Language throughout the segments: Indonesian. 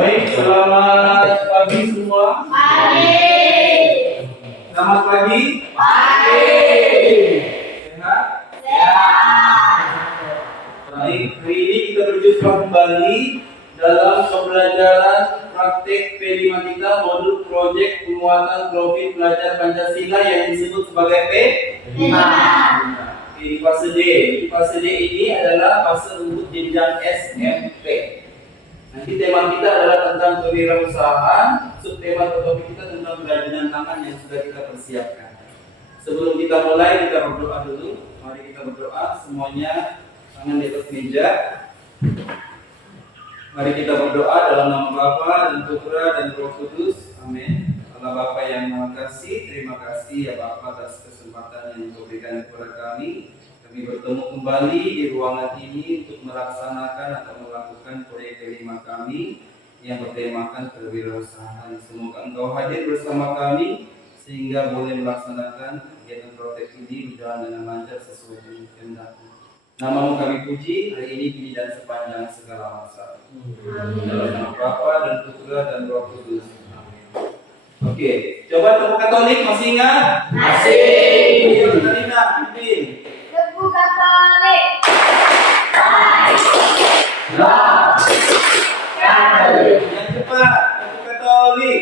Baik, selamat pagi semua. Pagi. Selamat pagi. Pagi. Sehat? Sehat. Baik, hari ini kita berjumpa kembali dalam pembelajaran praktek P5 kita modul proyek penguatan profil pelajar Pancasila yang disebut sebagai P5. Di fase D. Di fase D ini adalah fase untuk jenjang SMP. Nanti tema kita adalah tentang kewirausahaan, subtema atau topik kita tentang kerajinan tangan yang sudah kita persiapkan. Sebelum kita mulai, kita berdoa dulu. Mari kita berdoa semuanya, tangan di atas meja. Mari kita berdoa dalam nama Bapa dan Putra dan Roh Kudus. Amin. Allah Bapa yang Maha Kasih, terima kasih ya Bapa atas kesempatan yang Engkau berikan kepada kami. Kami bertemu kembali di ruangan ini untuk melaksanakan atau melakukan proyek kelima kami yang bertemakan kewirausahaan. Semoga Engkau hadir bersama kami sehingga boleh melaksanakan kegiatan proyek ini berjalan dengan lancar sesuai dengan kehendak-Mu. Namamu kami puji hari ini, kini dan sepanjang segala masa. Dalam nama Bapa dan Putra dan Roh Kudus. Amin. Oke, coba tepuk Katolik masih ingat? Masih. Iya, Katarina, pimpin. Tebu Katolik. Katolik. Yang cepat, tepuk Katolik.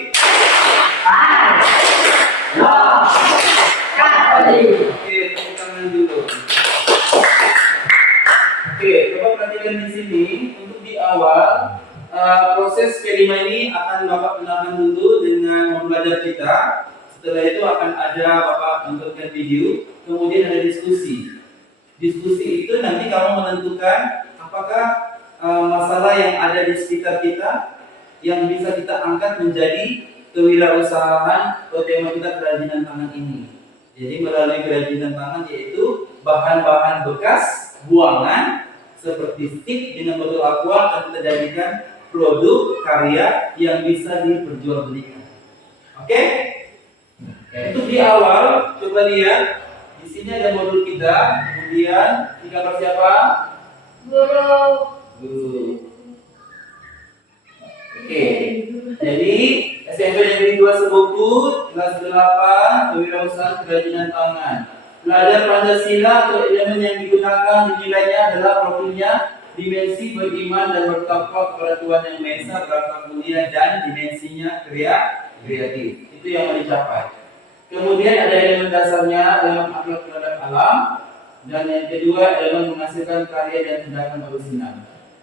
Katolik. Oke, tepuk tangan dulu. Oke, coba perhatikan di sini untuk di awal proses kelima ini akan Bapak kenalkan dulu dengan pembelajar kita. Setelah itu akan ada Bapak tontonkan video, kemudian ada diskusi. Diskusi itu nanti kamu menentukan apakah masalah yang ada di sekitar kita yang bisa kita angkat menjadi kewirausahaan atau tema kita kerajinan tangan ini. Jadi melalui kerajinan tangan yaitu bahan-bahan bekas buangan seperti stik dengan botol aqua akan kita jadikan produk karya yang bisa diperjualbelikan. Oke? Untuk di awal coba lihat di sini ada modul kita, kemudian di gambar siapa? Guru. Guru. Oke. Jadi SMP Negeri 2 Sebuku kelas 8 kewirausahaan kerajinan tangan. Pelajar Pancasila atau elemen yang digunakan dinilainya adalah profilnya dimensi beriman dan bertakwa kepada Tuhan Yang Maha Esa, berakhlak mulia dan dimensinya kreatif. Itu yang mau dicapai. Kemudian ada elemen dasarnya, elemen akhlak terhadap alam, dan yang kedua elemen menghasilkan karya dan tindakan orisinal.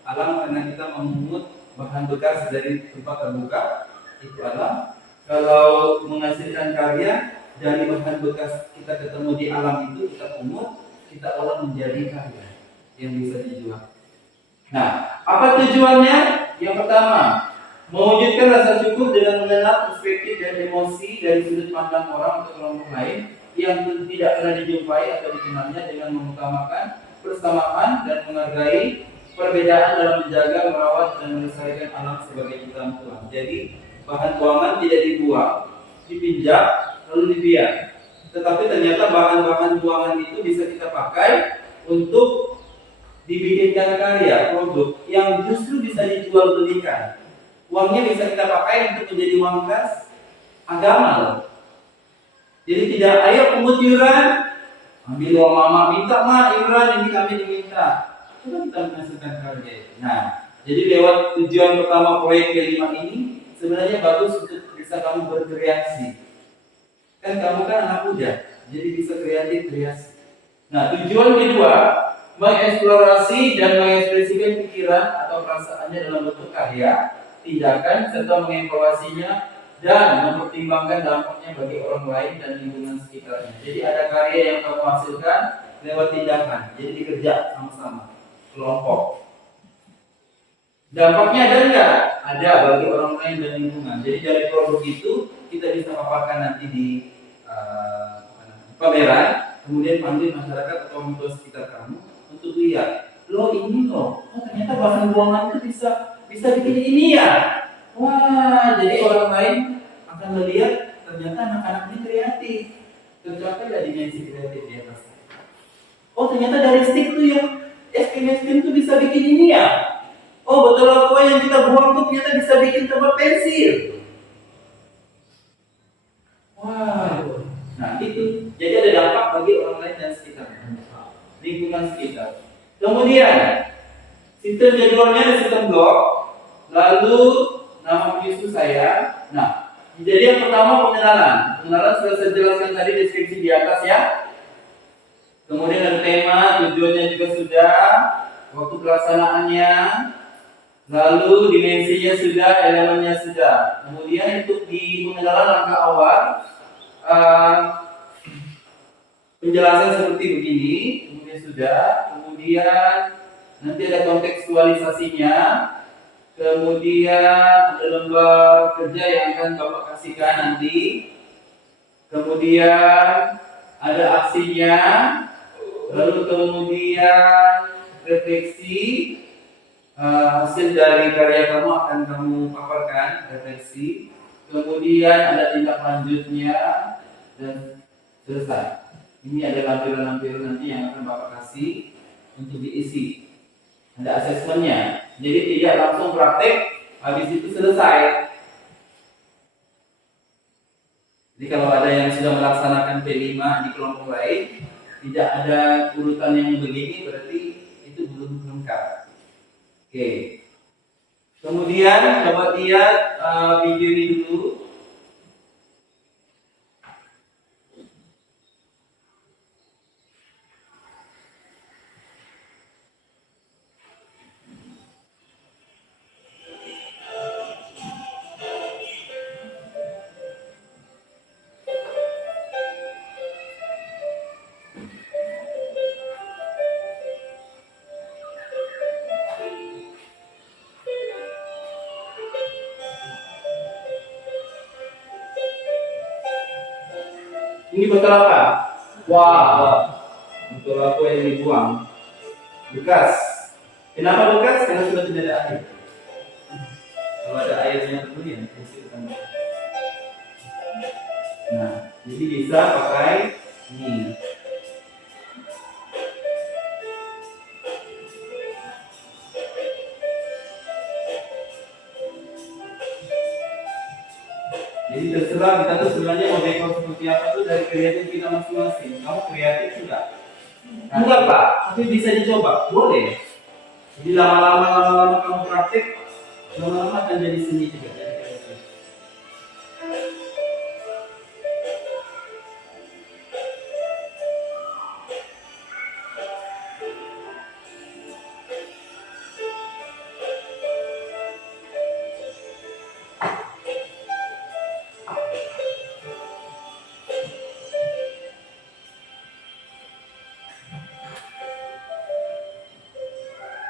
Alam karena kita memungut bahan bekas dari tempat terbuka, itu alam. Kalau menghasilkan karya dari bahan bekas kita ketemu di alam itu kita pungut, kita olah menjadi karya yang bisa dijual. Nah, apa tujuannya? Yang pertama, mewujudkan rasa syukur dengan mengenal perspektif dan emosi dari sudut pandang orang atau kelompok lain yang tidak pernah dijumpai atau dikenalnya dengan mengutamakan persamaan dan menghargai perbedaan dalam menjaga, merawat dan melestarikan alam sebagai ciptaan Tuhan. Jadi bahan buangan tidak dibuang, dipinjam, lalu dibiarkan. Tetapi ternyata bahan-bahan buangan itu bisa kita pakai untuk dibikinkan karya, produk yang justru bisa dijual belikan. Uangnya bisa kita pakai untuk menjadi uang kas agama loh. Jadi tidak ayo pungut iuran, ambil uang mama, minta mah iuran ini kami diminta. Coba kita menghasilkan karya. Nah, jadi lewat tujuan pertama proyek kelima ini sebenarnya bagus untuk bisa kamu berkreasi. Kan kamu kan anak muda, jadi bisa kreasi. Nah, tujuan kedua mengeksplorasi dan mengekspresikan pikiran atau perasaannya dalam bentuk karya, tindakan, serta mengevaluasinya dan mempertimbangkan dampaknya bagi orang lain dan lingkungan sekitarnya. Jadi ada karya yang kamu hasilkan lewat tindakan, jadi dikerja sama-sama, kelompok. Dampaknya ada enggak? Ada bagi orang lain dan lingkungan. Jadi dari produk itu kita bisa paparkan nanti di pameran, kemudian panggil masyarakat atau orang tua sekitar kamu untuk lihat, loh ini loh, ternyata bahan buangan itu bisa bikin ini ya. Wah, jadi orang lain akan melihat ternyata anak-anak ini kreatif. Tercapai lah dimensi kreatif di atas. Oh, ternyata dari stick tuh ya, es krim tuh bisa bikin ini ya. Oh, botol aqua yang kita buang tuh ternyata bisa bikin tempat pensil. Wow. Nah itu, jadi ada dampak bagi orang lain dan sekitar, lingkungan sekitar. Kemudian sistem jadwalnya ada sistem blok, lalu nama penyusun saya. Nah, jadi yang pertama pengenalan. Pengenalan sudah saya jelaskan tadi deskripsi di atas ya. Kemudian ada tema, tujuannya juga sudah, waktu pelaksanaannya, lalu dimensinya sudah, elemennya sudah. Kemudian untuk di pengenalan langkah awal, penjelasan seperti begini, kemudian sudah, kemudian nanti ada kontekstualisasinya, kemudian ada lembar kerja yang akan Bapak kasihkan nanti, kemudian ada aksinya, lalu kemudian refleksi, hasil dari karya kamu akan kamu paparkan, refleksi, kemudian ada tindak lanjutnya, dan selesai. Ini ada lampiran-lampiran nanti yang akan Bapak kasih untuk diisi. Ada asesmennya. Jadi tidak langsung praktek, habis itu selesai. Jadi kalau ada yang sudah melaksanakan P5 di kelompok lain, tidak ada urutan yang begini, berarti itu belum lengkap. Oke. Kemudian coba lihat video ini dulu. Ini botol apa? Wah, botol apa yang dibuang? Bekas. Kenapa bekas? Karena sudah tidak ada air. Kalau ada airnya kemudian nah, jadi bisa pakai ini. Jadi terserah kita tuh sebenarnya mau dekor seperti apa tuh dari kreatif kita masing-masing. Kamu kreatif juga? Enggak Pak, tapi bisa dicoba, boleh. Jadi lama-lama kamu praktik, lama-lama akan jadi seni juga. Jadi kreatif.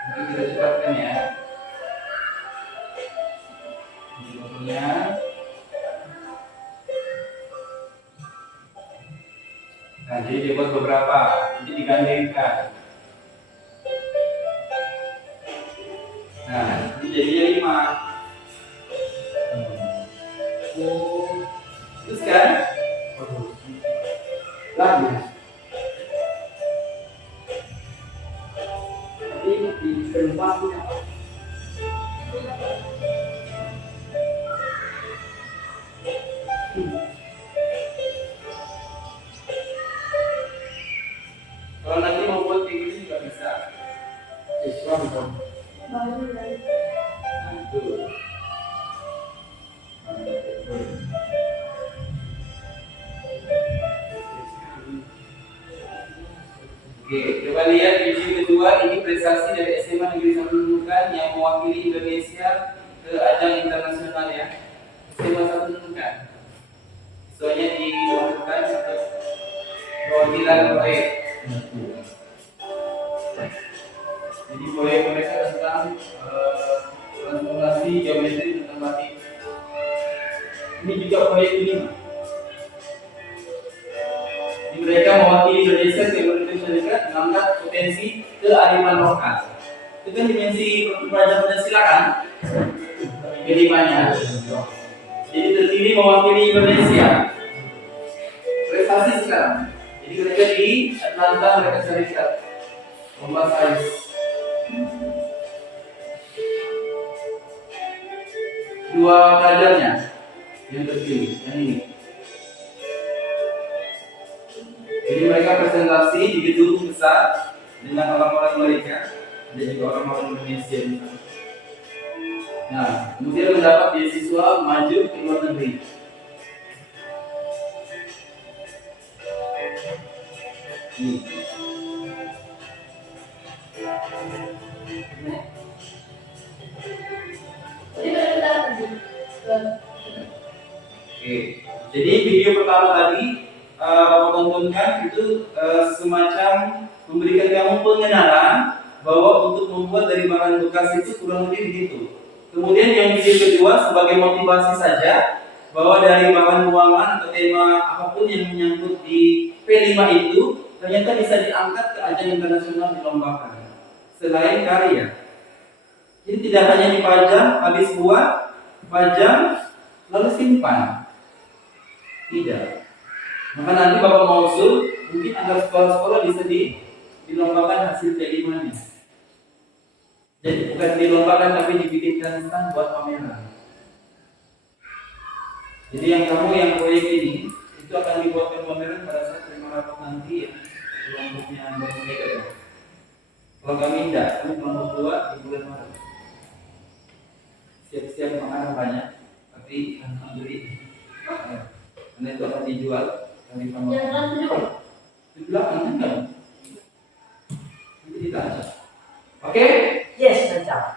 Mungkin kita cepatkan ya. Ini botolnya. Nah, jadi dibuat beberapa, jadi digandengkan. Nah, ini jadinya 5. Oh, terus kan? Lagi. Tapi di perempatnya. Kalau nanti mau buat kayak gini juga bisa. Islam dong. Nah, itu. Oke, coba lihat video kedua. Ini prestasi dari SMA Negeri 1 Nunukan yang mewakili Indonesia ke ajang internasional ya. SMA 1 Nunukan. Soalnya diwakilkan untuk perwakilan proyek. Jadi proyek mereka tentang transformasi geometri tentang batik. Ini juga proyek ini. Jadi mereka mewakili Indonesia ke Indonesia mengangkat potensi kearifan lokal. Itu kan dimensi pelajaran Pancasila kan? Kelimanya. Jadi terpilih mewakili Indonesia. Prestasi sekarang. Jadi mereka di Atlanta mereka serikat lomba sains. dua pelajarnya yang terpilih, yang ini. Jadi mereka presentasi di gedung besar dengan orang-orang mereka dan juga orang-orang Indonesia. Nah, kemudian mendapat beasiswa maju ke luar negeri. Nih. Oke, jadi video pertama tadi Bapak tontonkan itu semacam memberikan kamu pengenalan bahwa untuk membuat dari bahan bekas itu kurang lebih begitu. Kemudian yang video kedua sebagai motivasi saja bahwa dari bahan buangan atau tema apapun yang menyangkut di P5 itu ternyata bisa diangkat ke ajang internasional dilombakan selain karya. Jadi tidak hanya dipajang, habis buat, pajang, lalu simpan. Tidak. Maka nanti Bapak mau usul, mungkin agar sekolah-sekolah bisa dilombakan hasil P5-nya. Jadi bukan dilombakan tapi dibikinkan stand buat pameran. Jadi yang kamu yang proyek ini itu akan dibuatkan pameran pada saat terima rapot nanti ya, kelompoknya mereka ya. Kalau kami tidak, kami kelompok 2 di bulan Maret. Siap-siap makanan banyak, tapi akan beli. Karena itu akan dijual dari pameran. Di belakang kan? Nanti ditanya. Oke? Yes, Naca.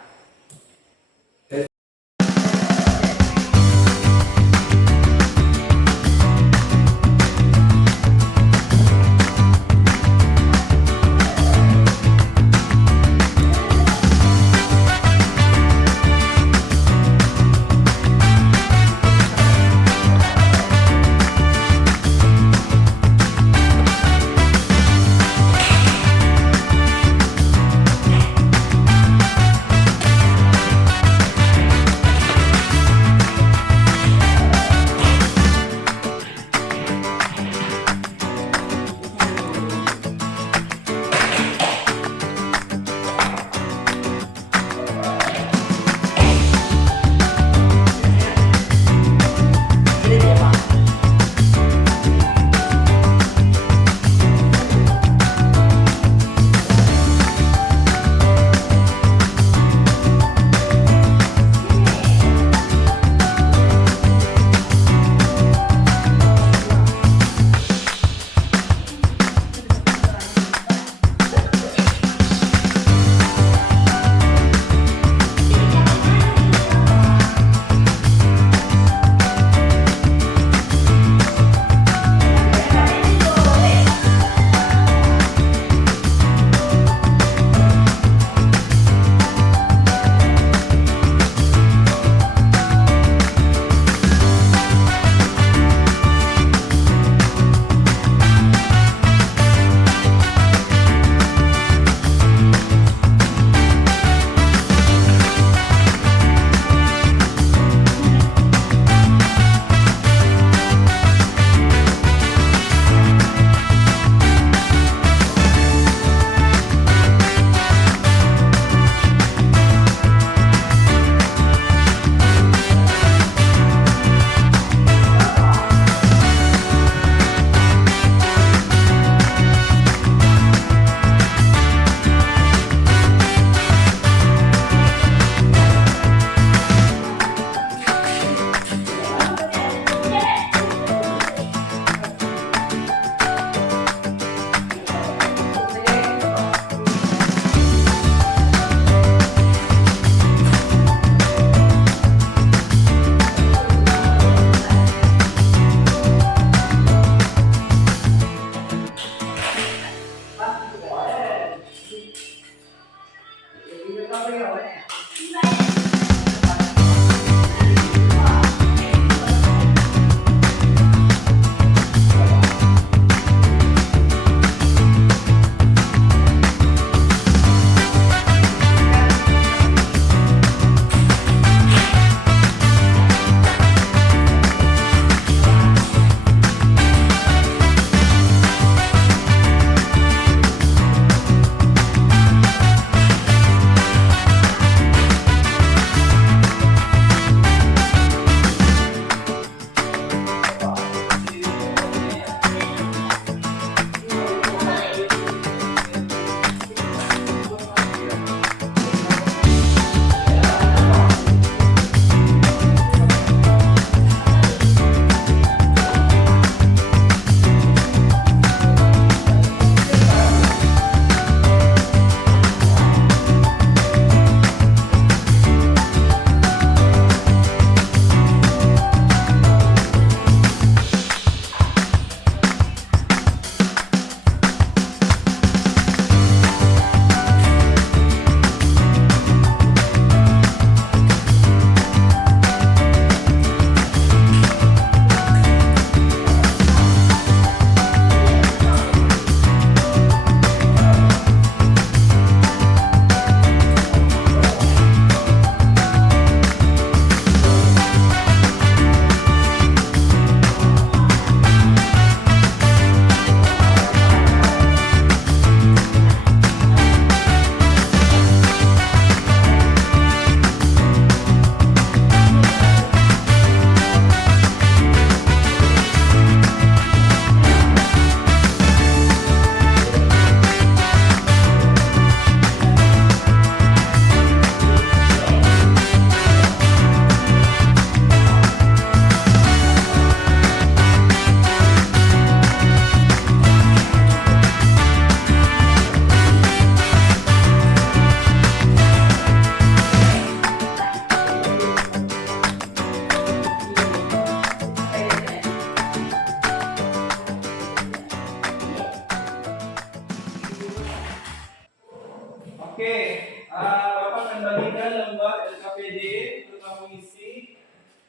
lembar LKPD untuk kamu isi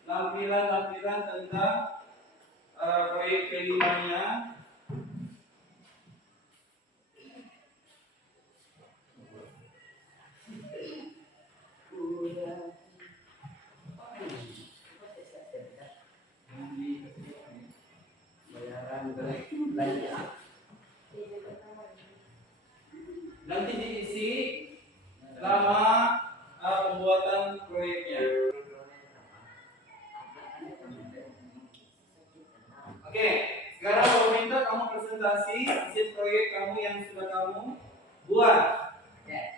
lampiran-lampiran tentang proyek kelimanya. Nanti diisi selama pembuatan proyeknya. Oke, sekarang aku minta kamu presentasi hasil proyek kamu yang sudah kamu buat.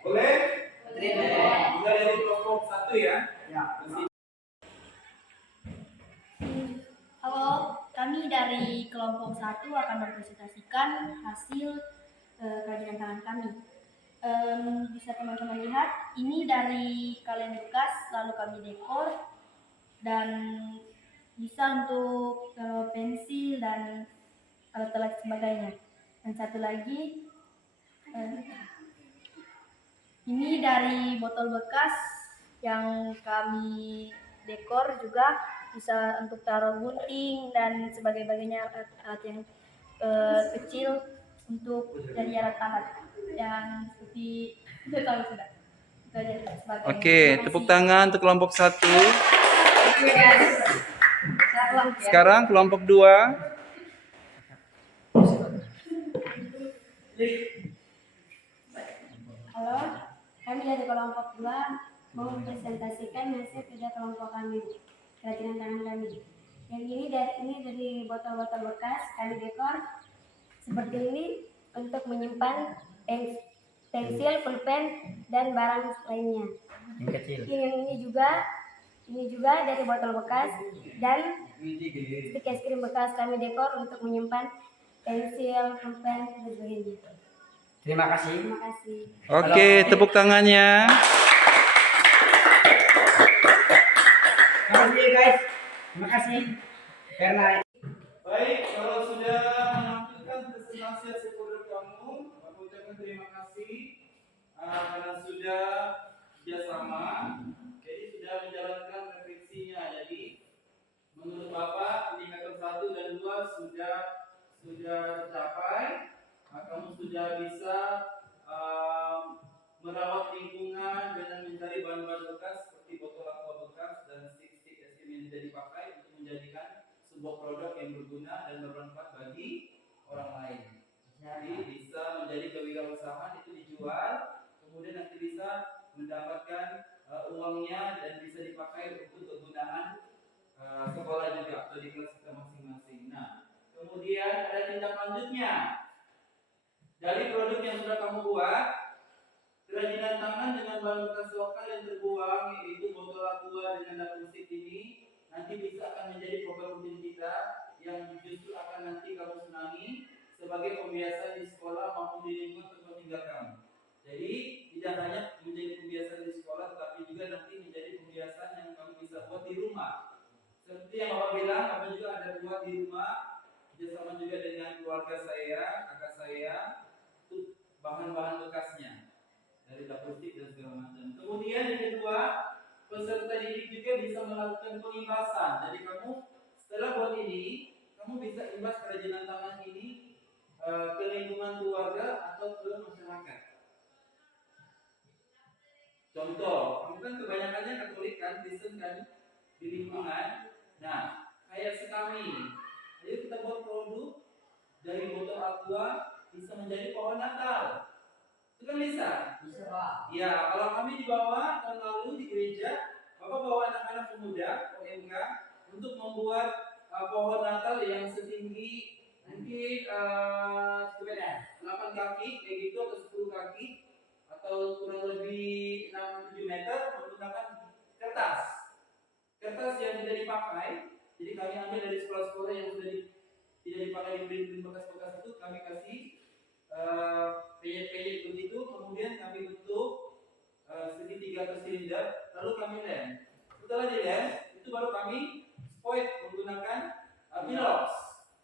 Boleh? Mulai dari kelompok 1 ya. Halo, kami dari kelompok 1 akan mempresentasikan hasil kerajinan tangan kami. Bisa teman-teman lihat, ini dari kaleng bekas, lalu kami dekor, dan bisa untuk pensil dan alat-alat sebagainya. Dan satu lagi, ini dari botol bekas yang kami dekor juga, bisa untuk taruh gunting dan sebagainya, alat yang kecil untuk jadi alat tahan yang seperti itu tahu sudah. Itu aja sebagainya. Oke, tepuk tangan untuk kelompok 1. Sekarang kelompok 2. Halo, kami dari kelompok 2 mau mempresentasikan hasil kerja kelompok kami, kerajinan tangan kami. Yang ini dari botol-botol bekas kami dekor seperti ini untuk menyimpan pensil, pulpen, dan barang lainnya. Yang ini juga dari botol bekas dan stik es krim bekas kami dekor untuk menyimpan pensil, pulpen, dan sebagainya. Terima kasih. Terima kasih. Oke, tepuk tangannya. Terima kasih guys. Terima kasih. Karena Baik, kalau sudah menampilkan presentasi hasil produk kamu, aku ucapkan terima kasih karena sudah kerjasama. Jadi sudah menjalankan refleksinya. Jadi menurut Bapak indikator 1 dan 2 sudah tercapai. Kamu sudah bisa merawat lingkungan dengan mencari bahan-bahan bekas seperti botol aqua bekas dan stik-stik es krim yang tidak dipakai untuk menjadikan sebuah produk yang berguna dan bermanfaat bagi orang lain. Jadi bisa menjadi kewirausahaan, itu dijual, kemudian nanti bisa mendapatkan uangnya dan bisa dipakai untuk kegunaan sekolah juga atau di kelas kita masing-masing. Nah, kemudian ada tindak lanjutnya. Dari produk yang sudah kamu buat, kerajinan tangan dengan bahan bekas lokal yang terbuang, yaitu botol aqua dengan dapur musik ini, nanti bisa akan menjadi program rutin kita yang justru akan nanti kamu senangi sebagai pembiasaan di sekolah maupun di lingkungan tempat tinggal kamu. Jadi tidak hanya menjadi pembiasaan di sekolah, tetapi juga nanti menjadi pembiasaan yang kamu bisa buat di rumah. Seperti yang Bapak bilang, Bapak juga ada buat di rumah, bersama juga dengan keluarga saya, kakak saya, itu bahan-bahan bekasnya dari dapur musik dan segala macam. Kemudian yang kedua, peserta didik juga bisa melakukan pengimbasan. Jadi kamu setelah buat ini, kamu bisa imbas kerajinan tangan ini ke lingkungan keluarga atau ke masyarakat. Contoh, kamu kan kebanyakannya Katolik kan, Kristen kan di lingkungan. Nah, kayak sekami, ayo kita buat produk dari botol aqua bisa menjadi pohon Natal. Itu kan bisa? bisa Pak. Ya, kalau kami dibawa tahun lalu di gereja, Bapak bawa anak-anak pemuda OMK untuk membuat pohon Natal yang setinggi mungkin 8 kaki kayak gitu atau 10 kaki atau kurang lebih 6-7 meter menggunakan kertas yang tidak dipakai. Jadi kami ambil dari sekolah-sekolah yang sudah tidak dipakai di print bekas-bekas itu, kami kasih penyet-penyet begitu, kemudian kami bentuk segitiga atau silinder, lalu kami lem. Setelah dilem, itu baru kami spoil menggunakan pilox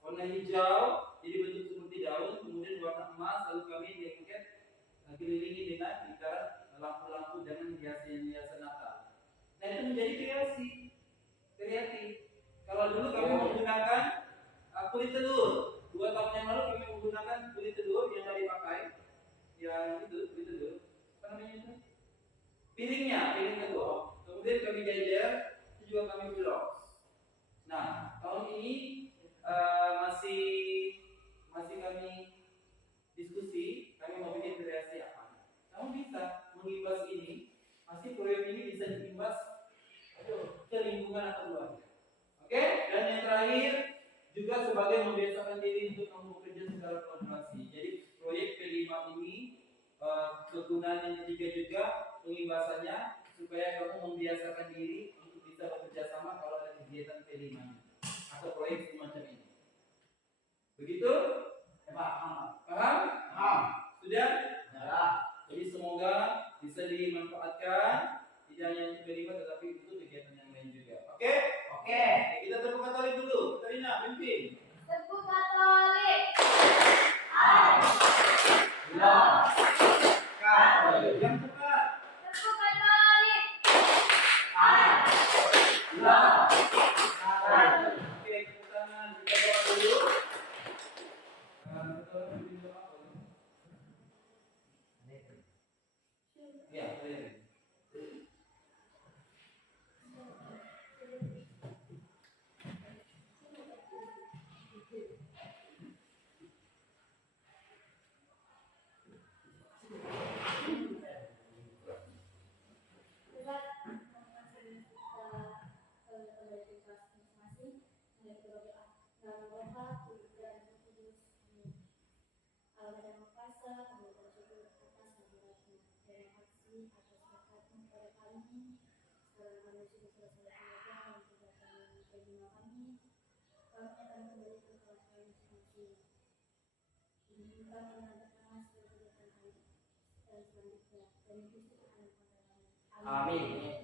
warna hijau, jadi bentuk seperti daun, kemudian warna emas, lalu kami lengket kelilingi dengan lingkaran lampu-lampu dengan hiasan-hiasan itu menjadi kreatif. Kalau dulu kami menggunakan kulit telur. 2 tahun yang lalu kami menggunakan kulit telur yang tadi pakai, yang itu kulit telur. Apa namanya itu? Piring telur. Kemudian kami jajar, itu juga kami blok. Nah, tahun ini masih kami diskusi, kami mau bikin kreasi apa? Kamu bisa mengimbas ini, masih proyek ini bisa diimbas ke lingkungan atau keluarga. Oke, dan yang terakhir juga sebagai membiasakan diri untuk kamu bekerja secara kolaborasi. Jadi proyek P5 ini kegunaan yang ketiga juga pengimbasannya supaya kamu membiasakan diri untuk bisa bekerja sama kalau ada kegiatan P5 atau proyek semacam ini. Begitu? Paham? Sudah? Ya. Jadi semoga bisa dimanfaatkan tidak hanya untuk P5 tetapi untuk kegiatan yang lain juga. Oke? Oke. Kita tepuk katolik dulu. Katarina, pimpin. Tepuk Katolik. Yang cepat. Tepuk Katolik. Oke, tepuk tangan. Kita doa dulu. Kita pimpin doa. Ya, boleh. Amin.